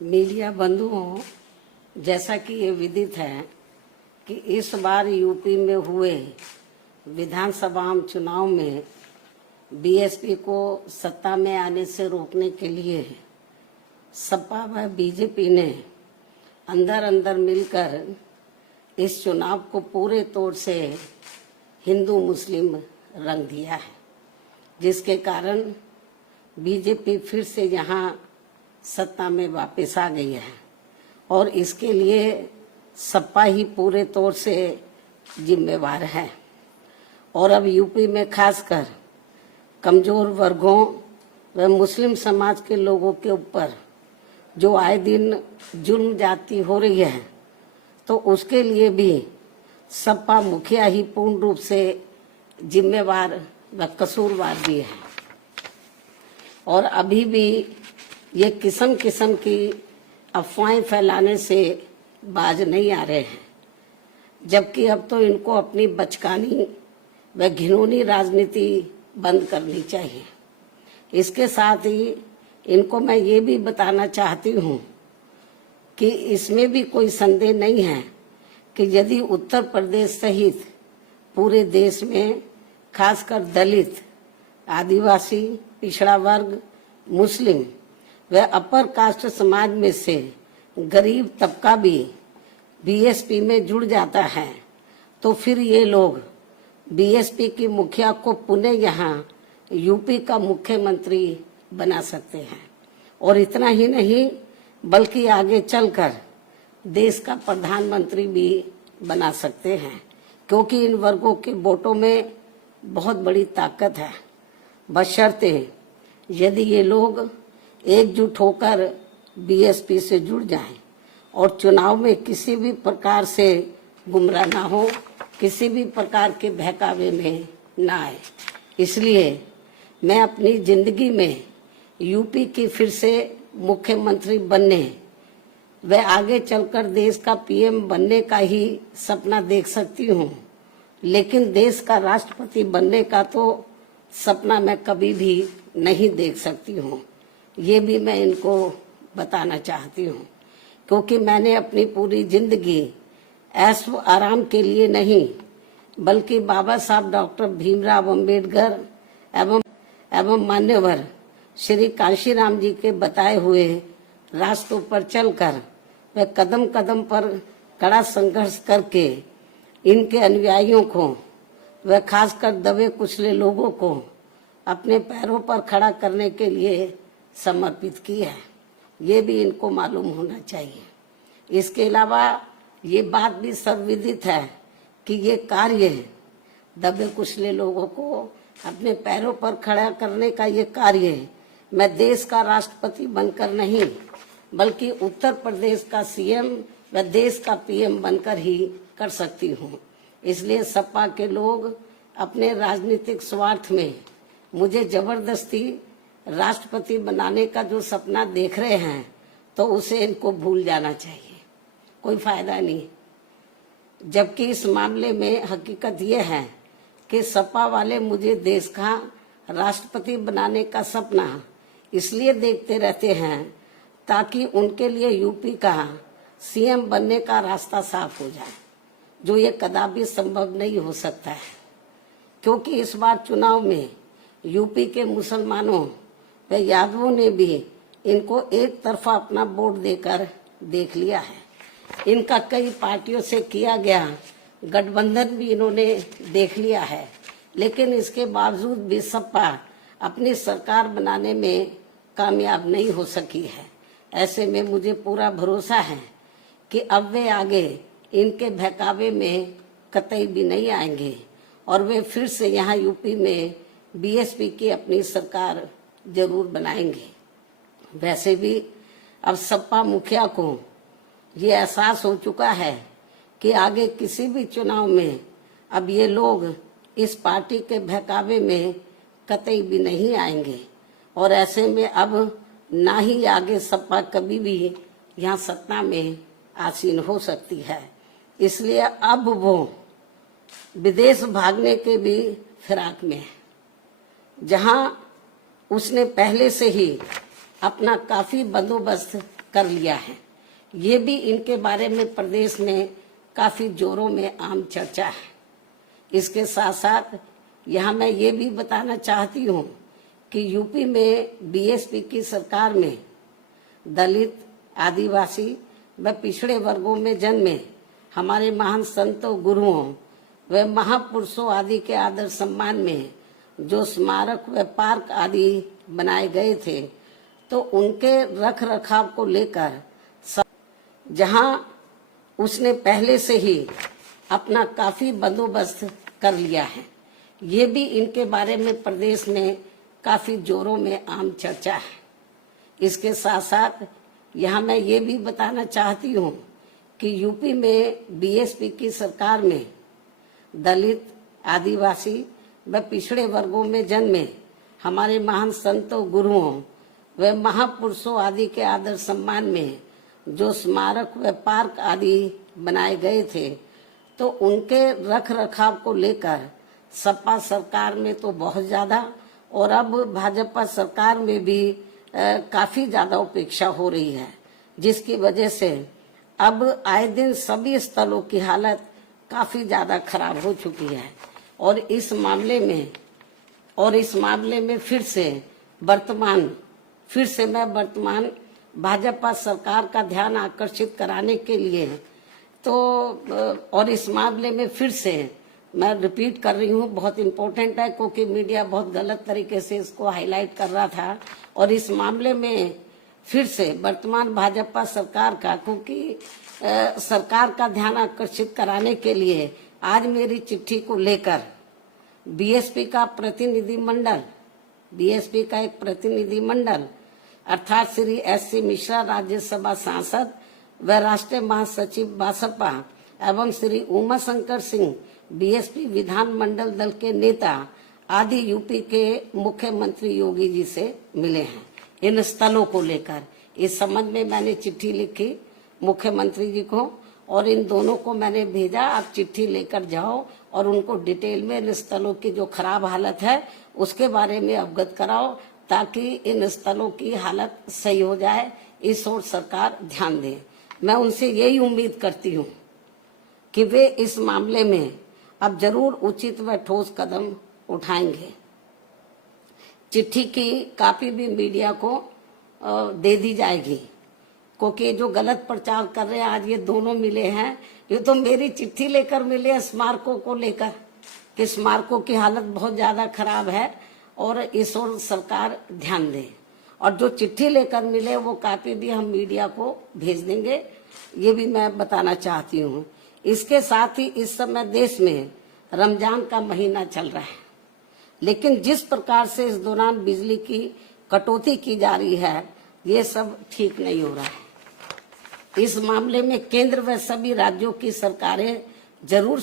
Media बंधुओं, जैसा कि ये विदित है कि इस बार यूपी में हुए विधानसभा चुनाव में बीएसपी को सत्ता में आने से रोकने के लिए सपा व बीजेपी ने अंदर अंदर मिलकर इस चुनाव को पूरे तौर से हिंदू मुस्लिम रंग दिया है, जिसके कारण बीजेपी फिर से यहाँ सत्ता में वापस आ गई है और इसके लिए सपा ही पूरे तौर से जिम्मेवार है। और अब यूपी में खासकर कमजोर वर्गों व मुस्लिम समाज के लोगों के ऊपर जो आए दिन जुल्म जाती हो रही है, तो उसके लिए भी सपा मुखिया ही पूर्ण रूप से जिम्मेवार व कसूरवार भी है। और अभी भी ये किस्म किस्म की अफवाहें फैलाने से बाज नहीं आ रहे हैं, जबकि अब तो इनको अपनी बचकानी व घिनौनी राजनीति बंद करनी चाहिए। इसके साथ ही इनको मैं ये भी बताना चाहती हूँ कि इसमें भी कोई संदेह नहीं है कि यदि उत्तर प्रदेश सहित पूरे देश में खासकर दलित, आदिवासी, पिछड़ा वर्ग, मुस्लिम व अपर कास्ट समाज में से गरीब तबका भी बीएसपी में जुड़ जाता है, तो फिर ये लोग बीएसपी की मुखिया को पुनः यहाँ यूपी का मुख्यमंत्री बना सकते हैं। और इतना ही नहीं बल्कि आगे चलकर देश का प्रधानमंत्री भी बना सकते हैं, क्योंकि इन वर्गों के वोटों में बहुत बड़ी ताकत है, बशर्ते यदि ये लोग एकजुट होकर बीएसपी से जुड़ जाएं और चुनाव में किसी भी प्रकार से गुमराह ना हो, किसी भी प्रकार के बहकावे में ना आए। इसलिए मैं अपनी जिंदगी में यूपी की फिर से मुख्यमंत्री बनने व आगे चलकर देश का पीएम बनने का ही सपना देख सकती हूँ, लेकिन देश का राष्ट्रपति बनने का तो सपना मैं कभी भी नहीं देख सकती हूँ। ये भी मैं इनको बताना चाहती हूँ, क्योंकि मैंने अपनी पूरी जिंदगी ऐश व आराम के लिए नहीं बल्कि बाबा साहब डॉक्टर भीमराव अंबेडकर एवं मान्यवर श्री कांशीराम जी के बताए हुए रास्तों पर चलकर व कदम कदम पर कड़ा संघर्ष करके इनके अनुयायियों को व खासकर दबे कुचले लोगों को अपने पैरों पर खड़ा करने के लिए समर्पित की है। ये भी इनको मालूम होना चाहिए। इसके अलावा ये बात भी सर्वविदित है कि ये कार्य दबे कुचले लोगों को अपने पैरों पर खड़ा करने का ये कार्य मैं देश का राष्ट्रपति बनकर नहीं बल्कि उत्तर प्रदेश का सीएम व देश का पीएम बनकर ही कर सकती हूँ। इसलिए सपा के लोग अपने राजनीतिक स्वार्थ में मुझे जबरदस्ती राष्ट्रपति बनाने का जो सपना देख रहे हैं, तो उसे इनको भूल जाना चाहिए, कोई फायदा नहीं। जबकि इस मामले में हकीकत यह है कि सपा वाले मुझे देश का राष्ट्रपति बनाने का सपना इसलिए देखते रहते हैं ताकि उनके लिए यूपी का सीएम बनने का रास्ता साफ हो जाए, जो ये कदापि संभव नहीं हो सकता है। क्योंकि इस बार चुनाव में यूपी के मुसलमानों व यादवों ने भी इनको एक तरफा अपना वोट देकर देख लिया है। इनका कई पार्टियों से किया गया गठबंधन भी इन्होंने देख लिया है, लेकिन इसके बावजूद भी सपा अपनी सरकार बनाने में कामयाब नहीं हो सकी है। ऐसे में मुझे पूरा भरोसा है कि अब वे आगे इनके बहकावे में कतई भी नहीं आएंगे और वे फिर से यहाँ यूपी में बीएसपी की अपनी सरकार जरूर बनाएंगे। वैसे भी अब सपा मुखिया को ये एहसास हो चुका है कि आगे किसी भी चुनाव में अब ये लोग इस पार्टी के बहकावे में कतई भी नहीं आएंगे और ऐसे में अब ना ही आगे सपा कभी भी यहाँ सत्ता में आसीन हो सकती है। इसलिए अब वो विदेश भागने के भी फिराक में है, जहां उसने पहले से ही अपना काफी बंदोबस्त कर लिया है। ये भी इनके बारे में प्रदेश में काफी जोरों में आम चर्चा है। इसके साथ साथ यहाँ मैं ये भी बताना चाहती हूँ कि यूपी में बीएसपी की सरकार में दलित, आदिवासी व पिछड़े वर्गों में जन्मे हमारे महान संतों, गुरुओं व महापुरुषों आदि के आदर सम्मान में जो स्मारक व पार्क आदि बनाए गए थे, तो उनके रख रखाव को लेकर जहां उसने पहले से ही अपना काफी बंदोबस्त कर लिया है। ये भी इनके बारे में प्रदेश में काफी जोरों में आम चर्चा है। इसके साथ साथ यहाँ मैं ये भी बताना चाहती हूँ कि यूपी में बीएसपी की सरकार में दलित, आदिवासी व पिछड़े वर्गों में जन्मे हमारे महान संतों, गुरुओं व महापुरुषों आदि के आदर सम्मान में जो स्मारक व पार्क आदि बनाए गए थे, तो उनके रख रखाव को लेकर सपा सरकार में तो बहुत ज्यादा और अब भाजपा सरकार में भी काफी ज्यादा उपेक्षा हो रही है, जिसकी वजह से अब आए दिन सभी स्थलों की हालत काफी ज्यादा खराब हो चुकी है। और इस मामले में फिर से मैं वर्तमान भाजपा सरकार का ध्यान आकर्षित कराने के लिए और इस मामले में फिर से मैं रिपीट कर रही हूँ, बहुत इम्पोर्टेंट है क्योंकि मीडिया बहुत गलत तरीके से इसको हाईलाइट कर रहा था। और इस मामले में फिर से वर्तमान भाजपा सरकार का सरकार का ध्यान आकर्षित कराने के लिए आज मेरी चिट्ठी को लेकर बीएसपी का एक प्रतिनिधि मंडल अर्थात श्री एस.सी. मिश्रा, राज्यसभा सांसद व राष्ट्रीय महासचिव बसपा एवं श्री उमा शंकर सिंह, बीएसपी विधान मंडल दल के नेता आदि यूपी के मुख्यमंत्री योगी जी से मिले हैं। इन स्थलों को लेकर इस संबंध में मैंने चिट्ठी लिखी मुख्यमंत्री जी को और इन दोनों को मैंने भेजा, आप चिट्ठी लेकर जाओ और उनको डिटेल में इन स्थलों की जो खराब हालत है उसके बारे में अवगत कराओ, ताकि इन स्थलों की हालत सही हो जाए। इस ओर सरकार ध्यान दे। मैं उनसे यही उम्मीद करती हूँ कि वे इस मामले में अब जरूर उचित व ठोस कदम उठाएंगे। चिट्ठी की कॉपी भी मीडिया को दे दी जाएगी, क्योंकि जो गलत प्रचार कर रहे हैं आज ये दोनों मिले हैं, ये तो मेरी चिट्ठी लेकर मिले स्मारकों को लेकर कि स्मारकों की हालत बहुत ज्यादा खराब है और इस ओर सरकार ध्यान दे। और जो चिट्ठी लेकर मिले वो कॉपी भी हम मीडिया को भेज देंगे, ये भी मैं बताना चाहती हूँ। इसके साथ ही इस समय देश में रमजान का महीना चल रहा है, लेकिन जिस प्रकार से इस दौरान बिजली की कटौती की जा रही है, ये सब ठीक नहीं हो रहा है। इस मामले में केंद्र व सभी राज्यों की सरकारें जरूर